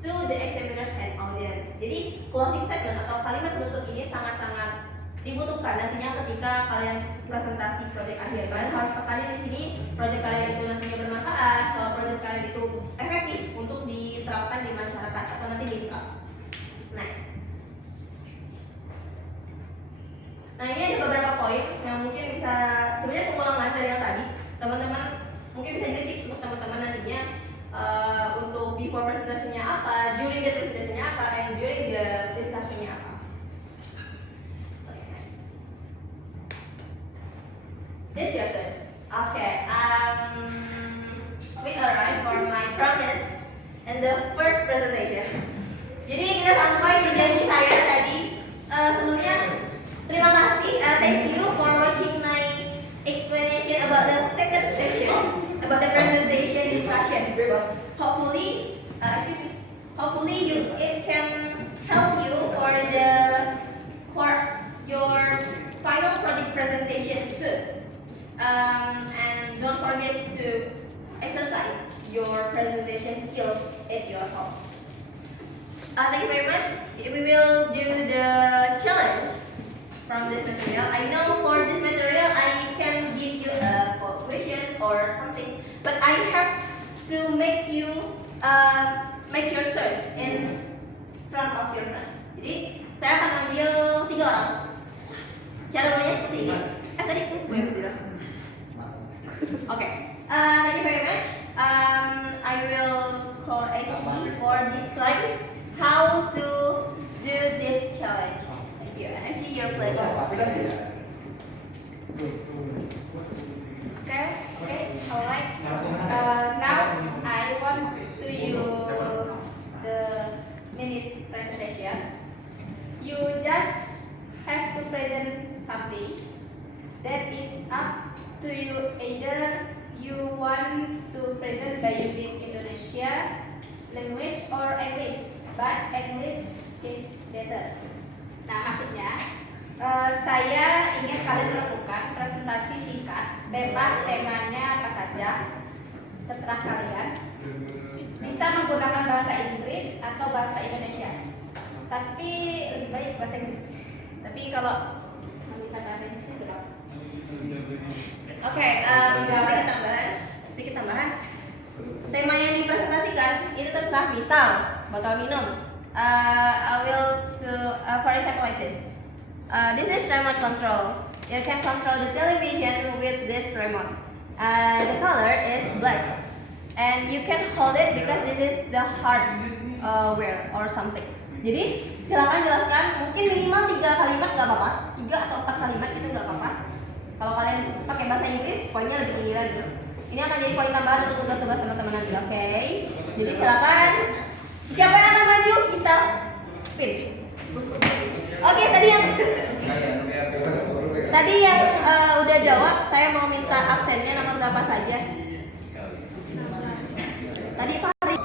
to the examiners and audience. Jadi closing statement atau kalimat penutup ini sangat-sangat dibutuhkan nantinya ketika kalian presentasi proyek akhir. Kalian harus tekanin di sini proyek kalian itu nantinya bermanfaat, kalau proyek kalian itu efektif untuk diterapkan di masyarakat atau nanti di next. Nah ini ada beberapa poin yang mungkin bisa sebenarnya pengulangan dari yang tadi. Teman-teman mungkin bisa jadi tips untuk teman-teman nantinya untuk before presentasinya apa, during the presentasinya apa, and during the discussionnya apa. This your turn. Okay. We arrive for my promise and the first presentation. Jadi kita sampai di janji saya tadi. Sebelumnya terima kasih. Thank you for watching my explanation about the second session about the presentation discussion. Hopefully, it can help you for your final project presentation soon. And don't forget to exercise your presentation skills at your home. Thank you very much. We will do the challenge from this material. I know for this material I can give you a questions or something, but I have to make you make your turn in front of your friend. Jadi saya akan ambil 3 orang. Cara mainnya seperti ini. Tadi gue yang jelasin. Okay. Thank you very much. I will call Echi for describe how to do this challenge. Thank you. Echi, your pleasure. Okay, alright. Now I want to you the minute presentation. You just have to present something that is up to you. Either you want to present by using Indonesia language or English, but English is better. Nah, maksudnya saya ingin kalian melakukan presentasi singkat, bebas temanya apa saja, terserah kalian. Bisa menggunakan bahasa Inggris atau bahasa Indonesia, tapi lebih baik bahasa Inggris. Tapi kalau nggak bisa bahasa Inggris itu tidak. Oke, sedikit tambahan. Tema yang dipresentasikan itu terserah, misal botol minum. I will for example like this. This is remote control. You can control the television with this remote. The color is black, and you can hold it because this is the hardware or something. Jadi silakan jelaskan, mungkin minimal 3 kalimat nggak apa-apa, 3 atau 4 kalimat itu nggak apa-apa. Kalau kalian pakai bahasa Inggris, poinnya lebih tinggi lagi. Ini akan jadi poin tambahan untuk tugas-tugas teman-teman nanti. Oke. Jadi silakan. Siapa yang akan maju? Kita spin. Oke, tadi yang udah jawab, saya mau minta absennya nomor berapa saja. Tadi Pak Hari.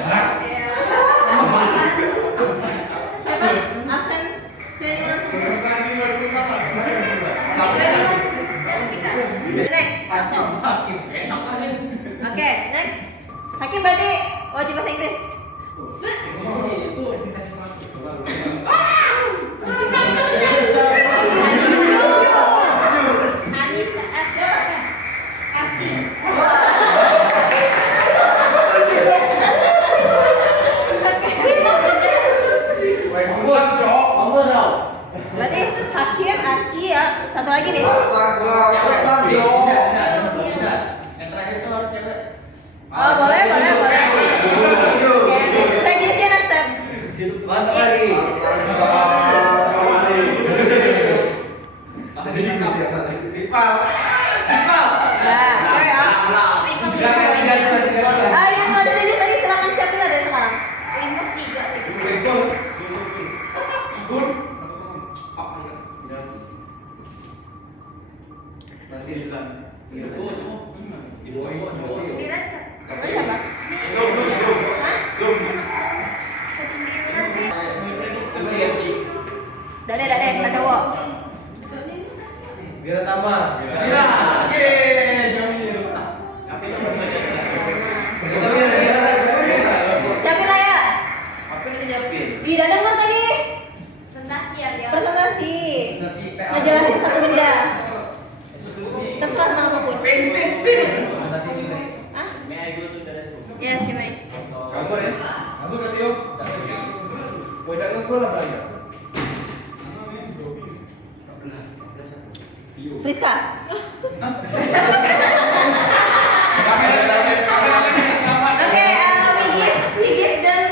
Siapa? Absen 21. Next. Oke, next. Hakim berarti wajib bahasa Inggris. Berarti Hakim, Arci ya, Satu lagi nih. Yang terakhir itu harus cewek. Oh, boleh. Suggestion accept. Mantap lagi. Nah, cewek ya. Yang ada di tadi silakan siapin dari sekarang. Remove 3 gitu. Nanti dibilang. Relax. Namanya siapa? Dade, Kak cowok. Biar tambah. Iya. Siapin lah ya. Apa yang disiapin? Ih, udah denger tadi. Presentasi ya, Dio. Presentasi. Ngejelasin satu benda. Terserah tentang apapun. Hah? Ya, si Mei. Kamu ya? Kamu udah Tio? Udah ngekul lah banyak. Friska. Okay, we give them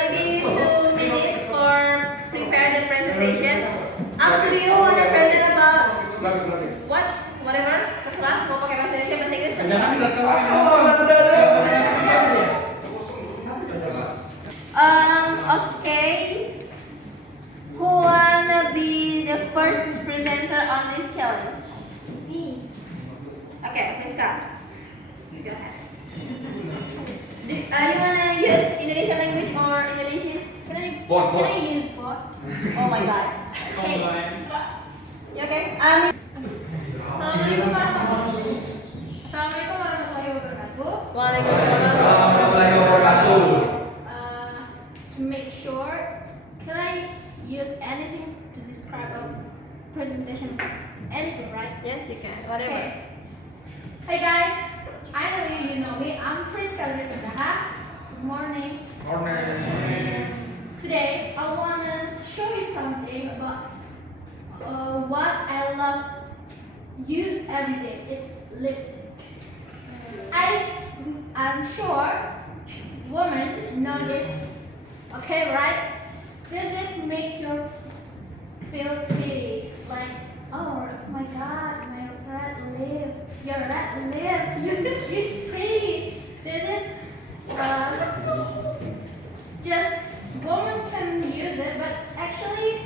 maybe 2 minutes for prepare the presentation. Up to you wanna present about whatever, terserah mau pakai bahasa Indonesia, bahasa Inggris terserah. Okay. Who wanna be the first presenter on this challenge? Me. Okay, Friska. Go ahead. You wanna use Indonesian language or Indonesian? Can I use bot? Oh my god. Okay. You okay? Assalamualaikum warahmatullahi wabarakatuh. Waalaikumsalam. Warahmatullahi wabarakatuh. To make sure, can I use anything to describe a presentation? Anything, right? Yes, you can. Whatever. Okay. Hey guys, I know you know me. I'm Friska Lirpadaha. Good morning. Today, I wanna show you something about what I love use every day. It's lipstick. I'm sure women know this. Okay, right? This is make you feel pretty. Like, oh my God, my red lips. Your red lips. You're pretty. This is just women can use it, but actually,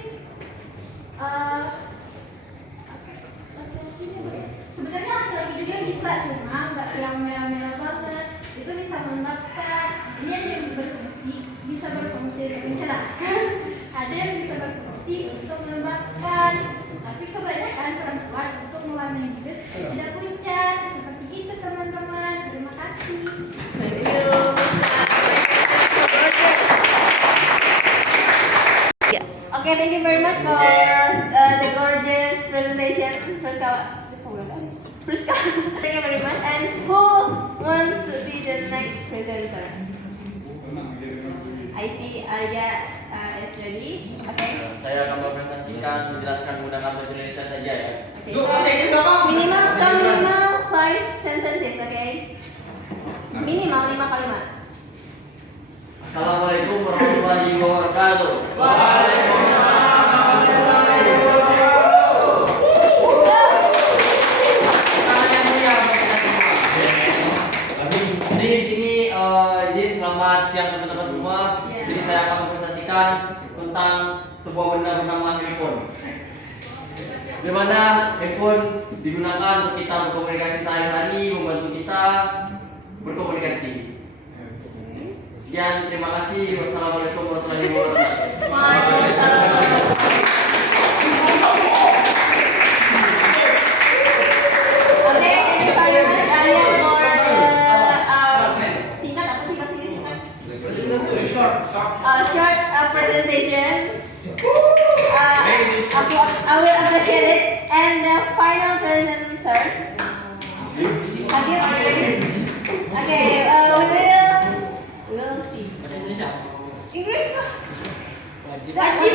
sebenarnya laki-laki juga bisa, cuma nggak yang merah-merah banget. Itu bisa melembabkan. Ini ada yang bisa berfungsi untuk mencerahkan. Ada yang bisa berfungsi untuk melembabkan. Tapi kebanyakan perempuan untuk mewarnai bibir tidak pucat. Seperti itu teman-teman. Terima kasih. Thank you. Okay, thank you very much for the gorgeous presentation. Friska. Thank you very much. And who wants to be the next presenter? I see Arya is ready. Okay. Saya akan mempresentasikan menjelaskan menggunakan bahasa Indonesia saja ya. Okay. So, minimal 5 sentences. Okay. Minimal 5 kalimat. Assalamualaikum warahmatullahi wabarakatuh. Jadi di sini izin selamat siang teman-teman semua. Di sini saya akan mempresentasikan tentang sebuah benda bernama handphone. Di mana handphone digunakan untuk kita berkomunikasi sehari-hari, membantu kita berkomunikasi. Sekian, terima kasih. Wassalamualaikum warahmatullahi wabarakatuh. Okay, thank you very much Arya for the singkat apa sih kasih singkat? Short presentation. I will appreciate it. And the final presenters. Hadir, are you ready? Okay, we will see. Bahasa Indonesia. Inggris kah? Wajib. Wajib.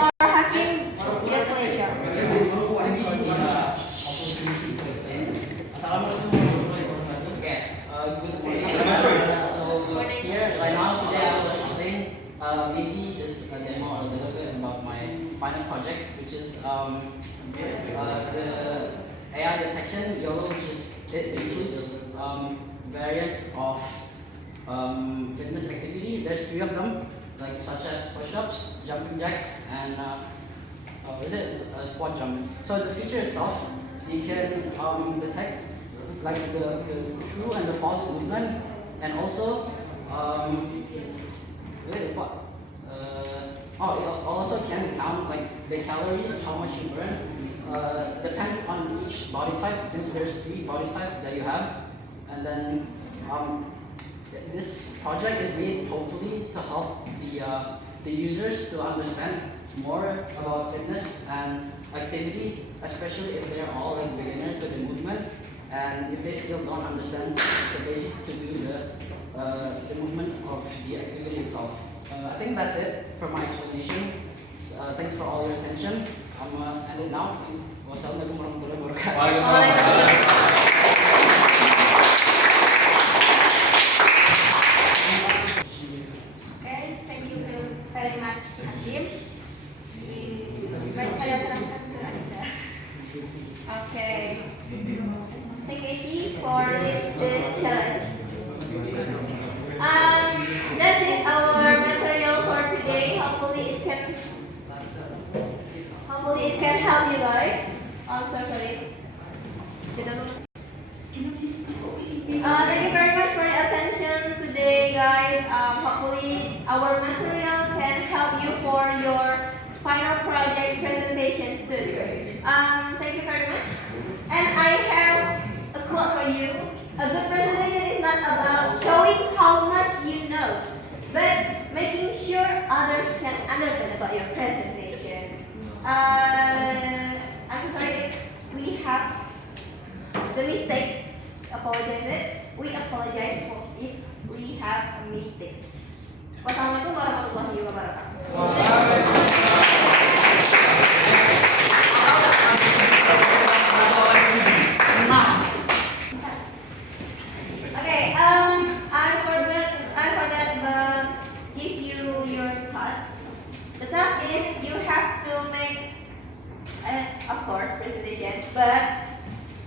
Or Hakim, your pleasure. final project, which is the AI detection YOLO, which is it includes variants of fitness activity. There's 3 of them, like such as push-ups, jumping jacks, and squat jump. So the feature itself, you can detect like the true and the false movement, and also it also can count like the calories, how much you burn. Depends on each body type, since there's 3 body type that you have, and then this project is made hopefully to help the users to understand more about fitness and activity, especially if they're all like beginner to the movement, and if they still don't understand the basic to do the movement of the activity itself. I think that's it for my explanation. Thanks for all your attention. I'm gonna end it now. Wassalamualaikum warahmatullahi wabarakatuh. Okay, thank you very much, Hakim. Baik, saya serahkan ke Anda. Okay. Thank you, Eji, for this challenge. That's it, our material for today. Hopefully it can help you guys. I'm so sorry. Thank you very much for your attention today, guys. Hopefully our material can help you for your final project presentation soon. Thank you very much. And I have a quote for you. A good presentation is not about showing how much you know, but making sure others can understand about your presentation. I'm so sorry if we have the mistakes. Apologize it. We apologize for if we have mistakes. Wassalamualaikum warahmatullahi wabarakatuh. Okay, I forgot give you your task. The task is you have to make, of course, presentation, but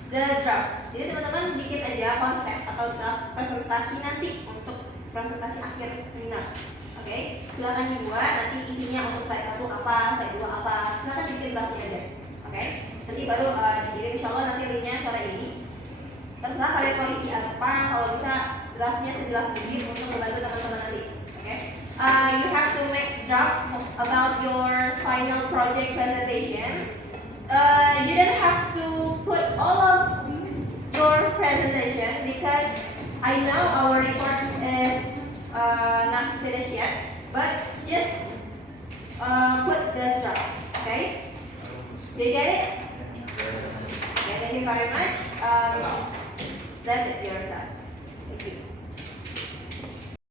the draft. Jadi teman-teman bikin aja konsep atau draft presentasi nanti untuk presentasi akhir seminar. Oke, silakan dibuat. Nanti isinya untuk slide 1 apa, slide 2 apa. Silakan bikin draftnya aja. Oke, nanti baru dikirim. Insya Allah nanti linknya sore ini. Terserah kalian mau isi apa. Kalau bisa draftnya sejelas mungkin untuk membantu teman-teman nanti. Oke, you have to make draft about your final project presentation. You don't have to put all of your presentation because I know our report is not finished yet, but just put the draft. Okay? Did you get it? Okay, thank you very much. That's it, your task. Thank you.